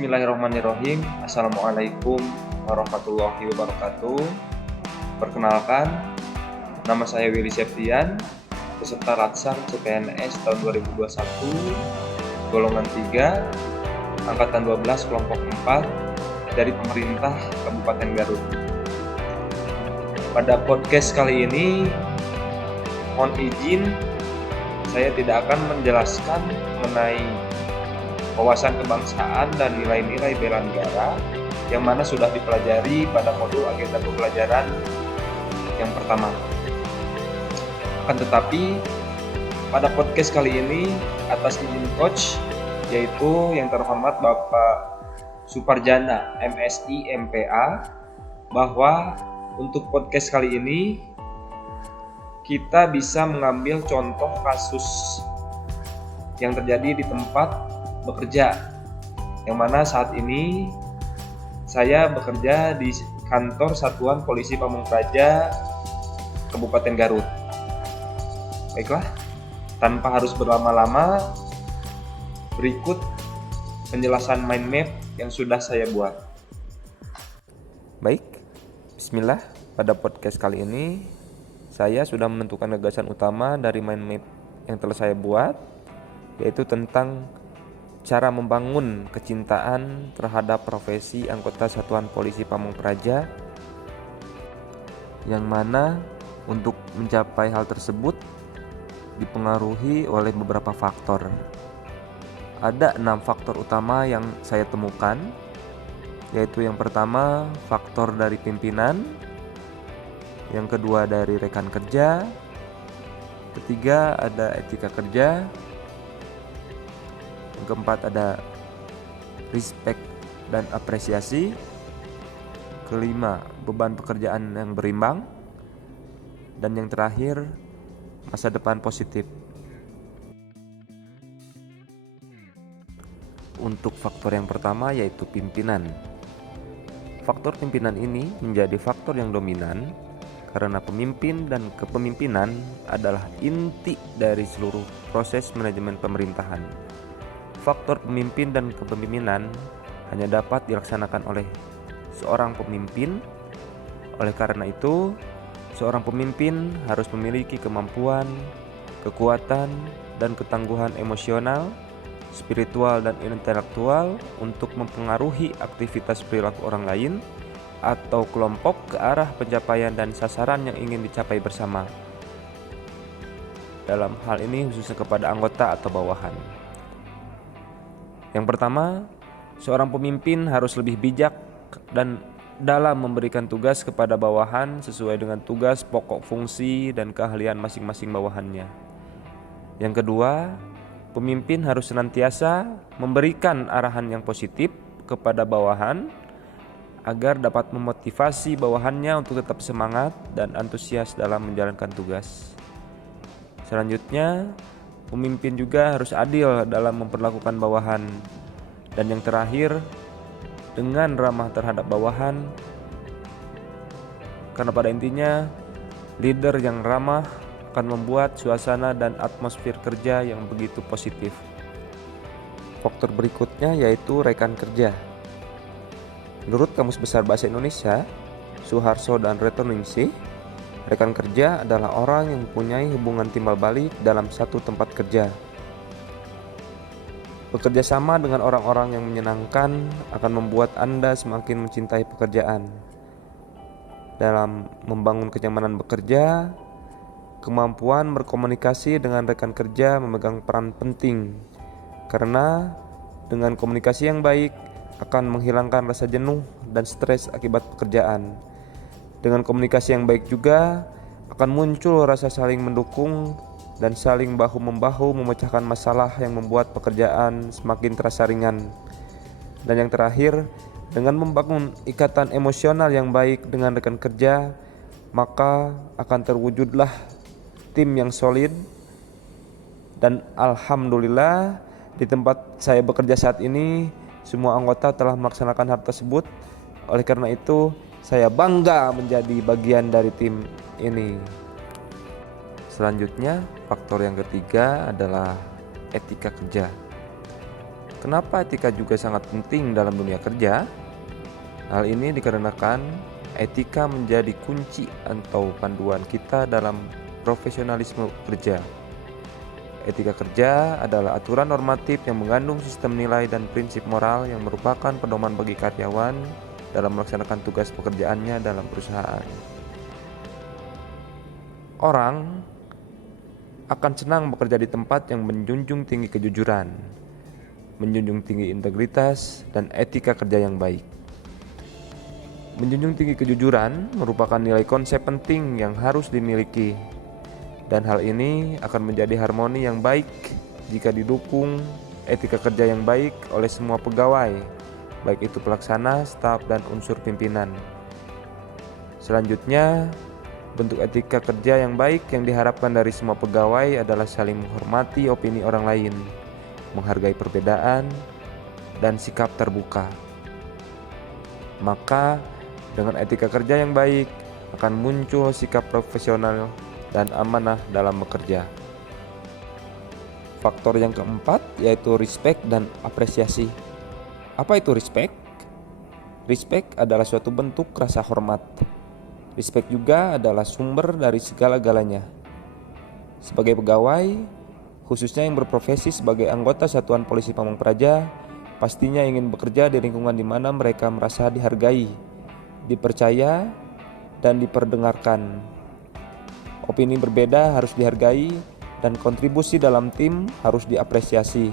Bismillahirrahmanirrahim. Assalamualaikum warahmatullahi wabarakatuh. Perkenalkan, nama saya Willy Septian, peserta Latsar CPNS tahun 2021, golongan 3, angkatan 12 kelompok 4 dari pemerintah Kabupaten Garut. Pada podcast kali ini, mohon izin saya tidak akan menjelaskan mengenai wawasan kebangsaan dan nilai-nilai bela negara yang mana sudah dipelajari pada modul agenda pembelajaran yang pertama. Akan tetapi pada podcast kali ini atas izin coach, yaitu yang terhormat Bapak Suparjana MSI MPA, bahwa untuk podcast kali ini kita bisa mengambil contoh kasus yang terjadi di tempat bekerja, yang mana saat ini saya bekerja di kantor Satuan Polisi Pamungpraja Kabupaten Garut. Baiklah, tanpa harus berlama-lama, berikut penjelasan mind map yang sudah saya buat. Baik, bismillah. Pada podcast kali ini saya sudah menentukan gagasan utama dari mind map yang telah saya buat, yaitu tentang cara membangun kecintaan terhadap profesi anggota Satuan Polisi Pamungpraja, yang mana untuk mencapai hal tersebut dipengaruhi oleh beberapa faktor. Ada 6 faktor utama yang saya temukan, yaitu yang pertama faktor dari pimpinan, yang kedua dari rekan kerja, ketiga ada etika kerja, yang keempat ada respect dan apresiasi, kelima beban pekerjaan yang berimbang, dan yang terakhir masa depan positif. Untuk faktor yang pertama yaitu pimpinan. Faktor pimpinan ini menjadi faktor yang dominan karena pemimpin dan kepemimpinan adalah inti dari seluruh proses manajemen pemerintahan. Faktor pemimpin dan kepemimpinan hanya dapat dilaksanakan oleh seorang pemimpin. Oleh karena itu, seorang pemimpin harus memiliki kemampuan, kekuatan, dan ketangguhan emosional, spiritual, dan intelektual untuk mempengaruhi aktivitas perilaku orang lain atau kelompok ke arah pencapaian dan sasaran yang ingin dicapai bersama. Dalam hal ini khususnya kepada anggota atau bawahan. Yang pertama, seorang pemimpin harus lebih bijak dan dalam memberikan tugas kepada bawahan sesuai dengan tugas, pokok, fungsi, dan keahlian masing-masing bawahannya. Yang kedua, pemimpin harus senantiasa memberikan arahan yang positif kepada bawahan agar dapat memotivasi bawahannya untuk tetap semangat dan antusias dalam menjalankan tugas. Selanjutnya, pemimpin juga harus adil dalam memperlakukan bawahan. Dan yang terakhir, dengan ramah terhadap bawahan, karena pada intinya leader yang ramah akan membuat suasana dan atmosfer kerja yang begitu positif. Faktor berikutnya yaitu rekan kerja. Menurut Kamus Besar Bahasa Indonesia, Suharto dan Retoningsih, rekan kerja adalah orang yang mempunyai hubungan timbal balik dalam satu tempat kerja. Bekerja sama dengan orang-orang yang menyenangkan akan membuat Anda semakin mencintai pekerjaan. Dalam membangun kenyamanan bekerja, kemampuan berkomunikasi dengan rekan kerja memegang peran penting, karena dengan komunikasi yang baik akan menghilangkan rasa jenuh dan stres akibat pekerjaan. Dengan komunikasi yang baik juga akan muncul rasa saling mendukung dan saling bahu-membahu memecahkan masalah yang membuat pekerjaan semakin terasa ringan. Dan yang terakhir, dengan membangun ikatan emosional yang baik dengan rekan kerja, maka akan terwujudlah tim yang solid. Dan alhamdulillah di tempat saya bekerja saat ini semua anggota telah melaksanakan hal tersebut. Oleh karena itu saya bangga menjadi bagian dari tim ini. Selanjutnya, faktor yang ketiga adalah etika kerja. Kenapa etika juga sangat penting dalam dunia kerja? Hal ini dikarenakan etika menjadi kunci atau panduan kita dalam profesionalisme kerja. Etika kerja adalah aturan normatif yang mengandung sistem nilai dan prinsip moral yang merupakan pedoman bagi karyawan dalam melaksanakan tugas pekerjaannya dalam perusahaan. Orang akan senang bekerja di tempat yang menjunjung tinggi kejujuran, menjunjung tinggi integritas, dan etika kerja yang baik. Menjunjung tinggi kejujuran merupakan nilai konsep penting yang harus dimiliki, dan hal ini akan menjadi harmoni yang baik jika didukung etika kerja yang baik oleh semua pegawai, baik itu pelaksana, staf, dan unsur pimpinan. Selanjutnya, bentuk etika kerja yang baik yang diharapkan dari semua pegawai adalah saling menghormati opini orang lain, menghargai perbedaan, dan sikap terbuka. Maka, dengan etika kerja yang baik, akan muncul sikap profesional dan amanah dalam bekerja. Faktor yang keempat yaitu respect dan apresiasi. Apa itu respect? Respect adalah suatu bentuk rasa hormat. Respect juga adalah sumber dari segala-galanya. Sebagai pegawai, khususnya yang berprofesi sebagai anggota Satuan Polisi Pamong Praja, pastinya ingin bekerja di lingkungan di mana mereka merasa dihargai, dipercaya, dan diperdengarkan. Opini berbeda harus dihargai dan kontribusi dalam tim harus diapresiasi.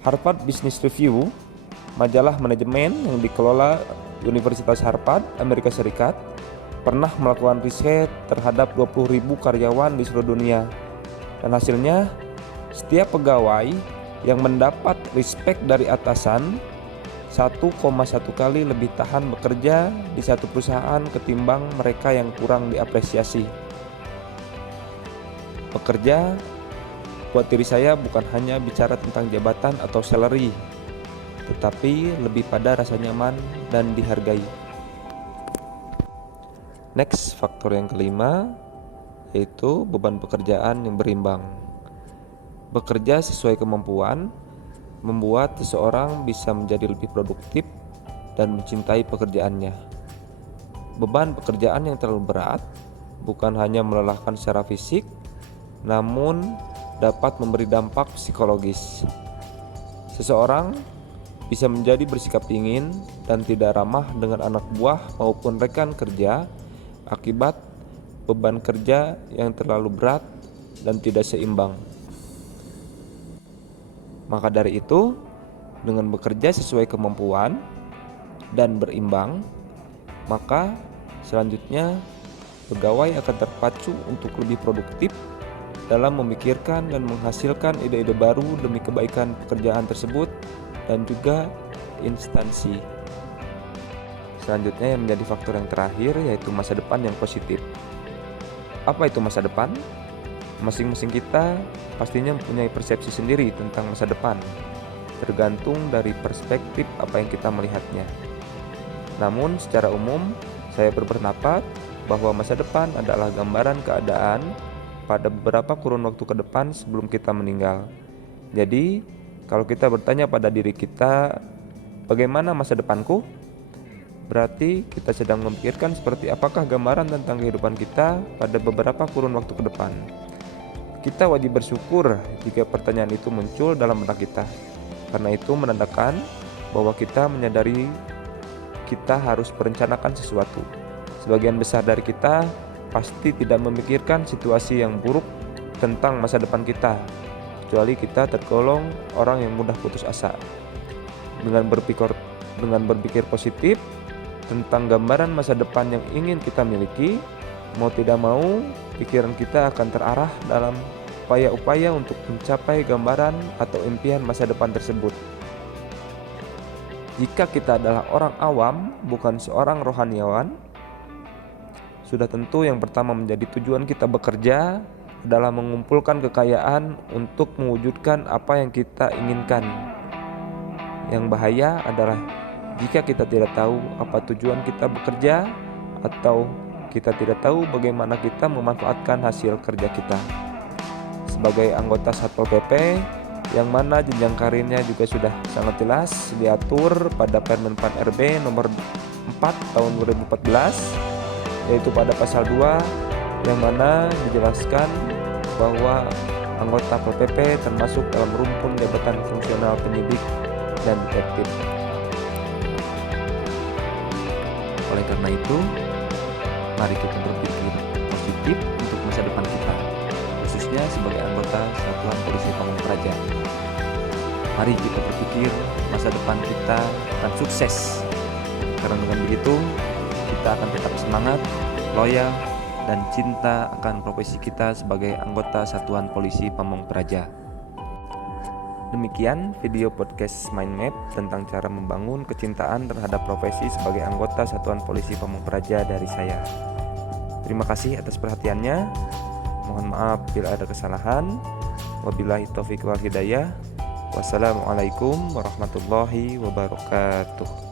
Harvard Business Review, majalah manajemen yang dikelola Universitas Harvard, Amerika Serikat, pernah melakukan riset terhadap 20.000 karyawan di seluruh dunia. Dan hasilnya, setiap pegawai yang mendapat respect dari atasan 1,1 kali lebih tahan bekerja di satu perusahaan ketimbang mereka yang kurang diapresiasi. Bekerja buat diri saya bukan hanya bicara tentang jabatan atau salary, tetapi lebih pada rasa nyaman dan dihargai. Next, faktor yang kelima yaitu beban pekerjaan yang berimbang. Bekerja sesuai kemampuan membuat seseorang bisa menjadi lebih produktif dan mencintai pekerjaannya. Beban pekerjaan yang terlalu berat bukan hanya melelahkan secara fisik, namun dapat memberi dampak psikologis. Seseorang bisa menjadi bersikap dingin dan tidak ramah dengan anak buah maupun rekan kerja akibat beban kerja yang terlalu berat dan tidak seimbang. Maka dari itu, dengan bekerja sesuai kemampuan dan berimbang, maka selanjutnya pegawai akan terpacu untuk lebih produktif dalam memikirkan dan menghasilkan ide-ide baru demi kebaikan pekerjaan tersebut dan juga instansi. Selanjutnya yang menjadi faktor yang terakhir yaitu masa depan yang positif. Apa itu masa depan? Masing-masing kita pastinya mempunyai persepsi sendiri tentang masa depan, tergantung dari perspektif apa yang kita melihatnya. Namun secara umum, saya berpendapat bahwa masa depan adalah gambaran keadaan pada beberapa kurun waktu ke depan sebelum kita meninggal. Jadi, kalau kita bertanya pada diri kita, bagaimana masa depanku? Berarti kita sedang memikirkan seperti apakah gambaran tentang kehidupan kita pada beberapa kurun waktu ke depan. Kita wajib bersyukur jika pertanyaan itu muncul dalam benak kita, karena itu menandakan bahwa kita menyadari kita harus merencanakan sesuatu. Sebagian besar dari kita pasti tidak memikirkan situasi yang buruk tentang masa depan kita, kecuali kita tergolong orang yang mudah putus asa. Dengan berpikir positif tentang gambaran masa depan yang ingin kita miliki, mau tidak mau, pikiran kita akan terarah dalam upaya-upaya untuk mencapai gambaran atau impian masa depan tersebut. Jika kita adalah orang awam, bukan seorang rohaniawan, sudah tentu yang pertama menjadi tujuan kita bekerja adalah mengumpulkan kekayaan untuk mewujudkan apa yang kita inginkan. Yang bahaya adalah jika kita tidak tahu apa tujuan kita bekerja atau kita tidak tahu bagaimana kita memanfaatkan hasil kerja kita. Sebagai anggota Satpol PP, yang mana jenjang karirnya juga sudah sangat jelas diatur pada Permen 4 RB nomor 4 tahun 2014, yaitu pada pasal 2 yang mana dijelaskan bahwa anggota PPP termasuk dalam rumpun jabatan fungsional penyidik dan detektif. Oleh karena itu, mari kita berpikir positif untuk masa depan kita, khususnya sebagai anggota Satuan Polisi Pamong Praja. Mari kita berpikir masa depan kita akan sukses, karena dengan begitu kita akan tetap semangat, loyal, dan cinta akan profesi kita sebagai anggota Satuan Polisi Pamong Praja. Demikian video podcast Mind Map tentang cara membangun kecintaan terhadap profesi sebagai anggota Satuan Polisi Pamong Praja dari saya. Terima kasih atas perhatiannya. Mohon maaf bila ada kesalahan. Wabillahi taufiq wal hidayah. Wassalamualaikum warahmatullahi wabarakatuh.